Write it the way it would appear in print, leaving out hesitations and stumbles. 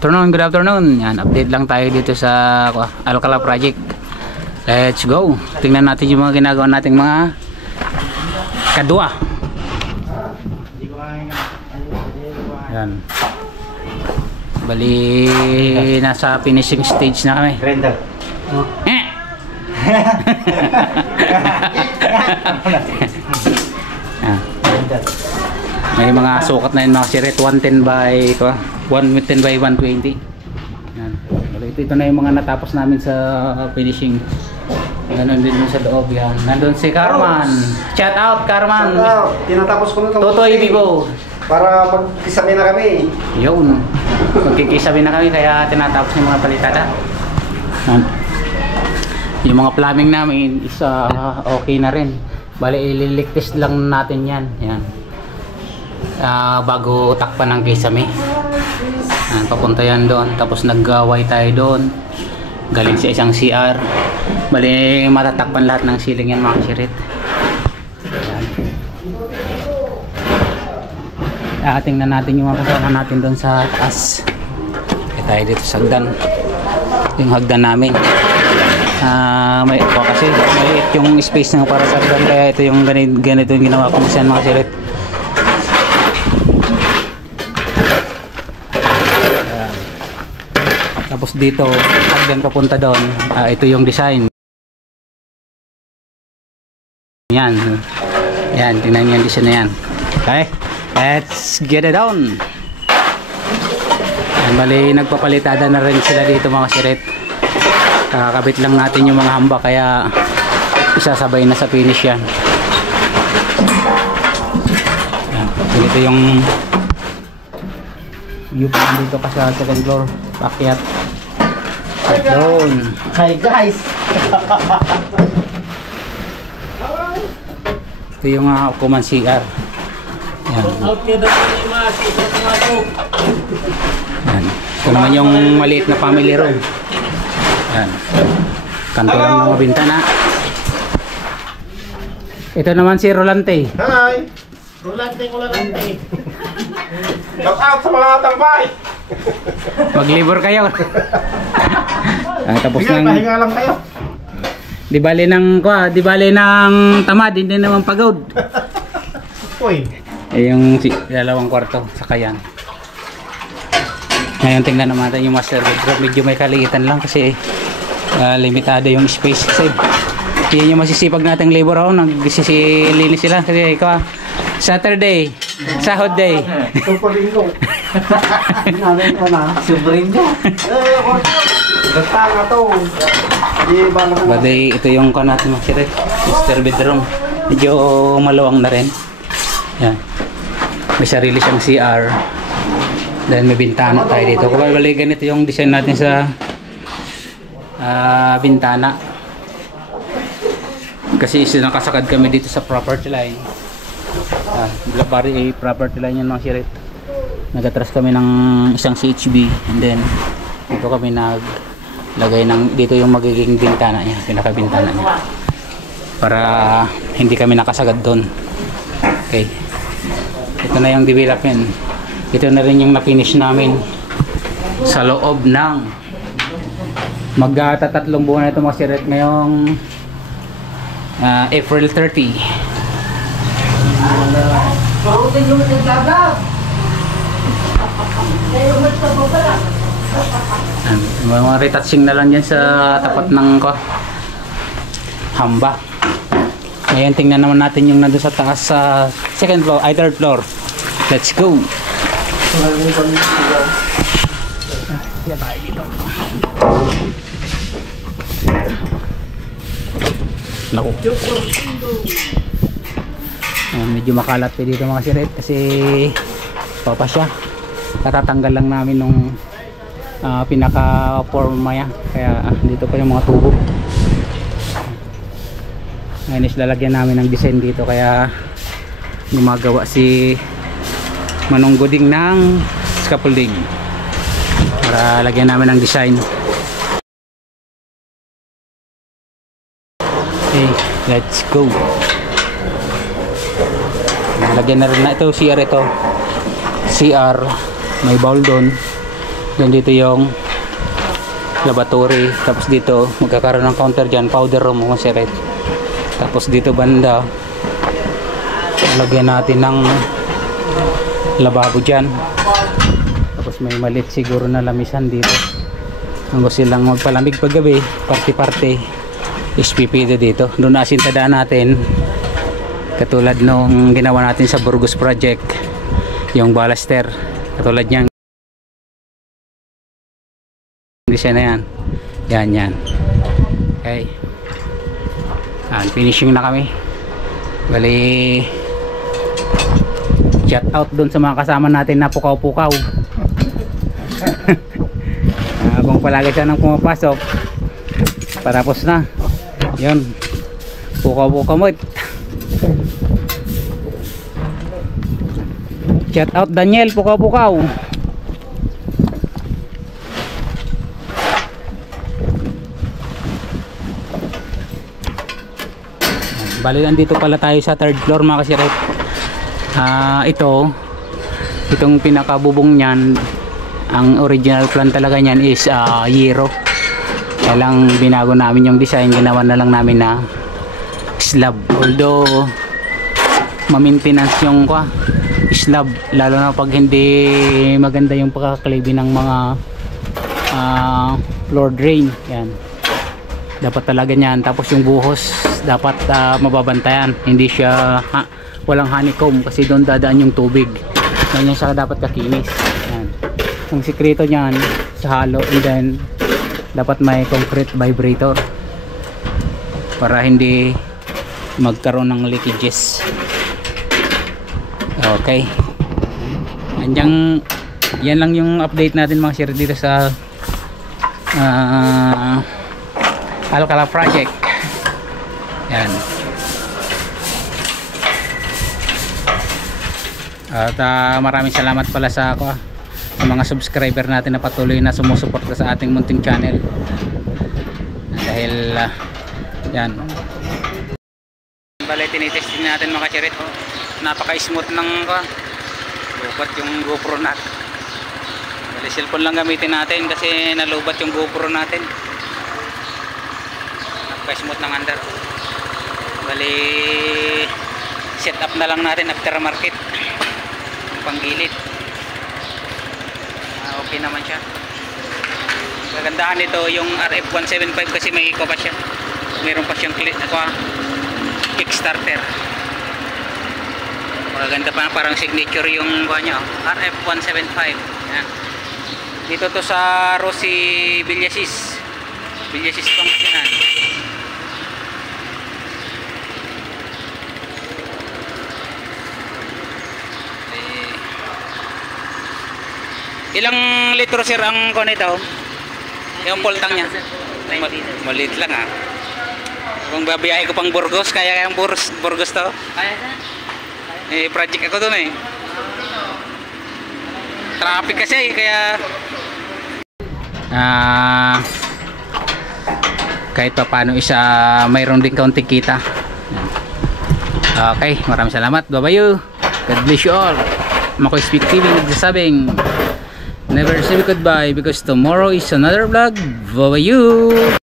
Good afternoon. Yan, update lang tayo dito sa Alcala project. Let's go. Tingnan natin yung mga ginagawa nating mga kadwa. Yan. Bali, nasa finishing stage na kami. Render. May mga sukat na yun mga siret. 110 by 120. Yan. Ito na yung mga natapos namin sa finishing. Ganon din sa loob yan. Nandun si Carman. Shout out Carman. Shout out. Tinatapos ko na ito. Totoy Bibo. Para magkisami na kami. Yun. Magkikisabi na kami kaya tinatapos yung mga palitada. Yan. Yung mga plumbing namin is okay na rin. Bali ililiktis lang natin yan. Yan. Bago takpan ng kisame. Yan, papunta yan doon. Tapos nag-away tayo doon. Galing sa isang CR. Bali matatakpan lahat ng ceiling yan mga sirit. Tingnan natin yung mga kasama natin doon sa taas. Kaya tayo dito sa hagdan. Yung hagdan namin. May kasi maliit yung space na para sa hagdan. Kaya ito yung ganito yung ginawa ko sa mga sirit. Tapos dito, hagdan papunta doon. Ito yung design. Yan. Yan, tingnan niyo yung design na yan. Okay? Let's get it on. Yan, bali nagpapalitada na rin sila dito mga siret. Kakabit lang natin yung mga hamba kaya isasabay na sa finish yan. Yan. Ito yung view pa dito ka sa second floor. Pakyat. Doon. Hi guys. Ito yung Kuman CR. Yan. Yan. Ito naman yung maliit na family room. Yan. Kanto lang ng mga bintana. Ito naman si Rolante. Hi. Rolante. Shout out sa mga tambay. Mag-libor kayo. Tapos ng pahinga lang kayo. Di bali ng tamad, hindi naman pagod. Uy. Yung dalawang kwarto sa kayan. Ngayon tingnan naman natin yung master bedroom. Medyo may kaliitan lang kasi limitado yung space kasi yun yung masisipag nating labor ako. Nagsisilinis sila kasi ikaw Saturday, sahod day. Super Ringo. Namin ko na. Super Ringo. Basta nga to. Bali ito yung natin master bedroom. Medyo maluwang na rin. Yan. May sarili siyang CR. Then may bintana tayo dito. Bali ganito yung design natin sa bintana. Kasi nakasakad kami dito sa property line. Bari property line yan mga sirit. Nag-atras kami ng isang CHB and then dito kami naglagay ng dito yung magiging bintana niya, pinakabintana niya. Para hindi kami nakasagad doon. Okay. Ito na yung development. Ito na rin yung na-finish namin sa loob ng magtatatlong buwan na ito mga siret ngayong April 30. Mga retouching na lang yan sa tapat ng hamba. Ngayon tingnan naman natin yung nandun sa taas sa second floor, third floor. Let's go. Naku. Medyo makalat pa dito mga siret kasi papa siya. Katatanggal lang namin nung pinaka forma niya. Kaya dito pa yung mga tubo. Ngayon is lalagyan namin ng design dito kaya gumagawa si Manong Goding ng scaffolding para lagyan namin ng design. Okay, let's go. Lagyan na rin na ito CR, may bowl doon. Then dito yung laboratory. Tapos dito magkakaroon ng counter dyan, powder room mga siret. Tapos dito banda lagyan natin ng lababo dyan. Tapos may malit siguro na lamisan dito. Ang gusto silang magpalamig paggabi, party-party. SPPD dito. Doon asintadaan natin katulad nung ginawa natin sa Burgos project, yung baluster. Katulad niyang design na yan. Yan. Okay. Finishing na kami. Bali, shout out doon sa mga kasama natin na pukaw-pukaw. Kung palagi siya nang pumapasok, patapos na. Yun. Pukaw-pukaw mo. Shout out Daniel, pukaw-pukaw. Bali, nandito pala tayo sa third floor mga kasiret. Itong pinakabubong niyan, ang original plan talaga niyan is Yero. Kaya lang binago namin yung design, ginawa na lang namin na slab. Although ma-maintenance yung slab, lalo na pag hindi maganda yung pagkakalibi ng mga floor drain. Yan. Dapat talaga niyan. Tapos yung buhos dapat mababantayan, hindi siya walang honeycomb kasi doon dadaan yung tubig. Ganyan siya dapat kakinis. Yan. Ang sikreto niyan sa halo, and then dapat may concrete vibrator para hindi magkaroon ng leakages. Okay, yan lang yung update natin mga sir dito sa Alcala project. Yan. At maraming salamat pala sa mga subscriber natin na patuloy na sumusuporta sa ating munting channel. Dahil yan. Bale, tinitesting natin mga chirit. Napaka-smooth ng lubat yung GoPro natin. Bale, cellphone lang gamitin natin kasi nalubat yung GoPro natin. Napaka-smooth ng under. Bali, set up na lang natin aftermarket panggilid. Okay naman siya. Kagandahan nito yung RF175 kasi may pa siya, meron pa siyang kickstarter. Maganda pa, parang signature yung niya, RF175. Yan. Dito to sa Rossi Villasis Pangasinan. Ilang litro sir ang nito? Yung poltang niya? Maliit lang Kung babiyahe ko pang Burgos, kaya yung Burgos to? Kaya sir? Project ako dun Traffic kasi kaya kahit pa paano mayroon din kaunting kita. Okay, maraming salamat. Bye bye. God bless you all. Makoy Speak TV nagsasabing never say goodbye because tomorrow is another vlog. Bye bye you.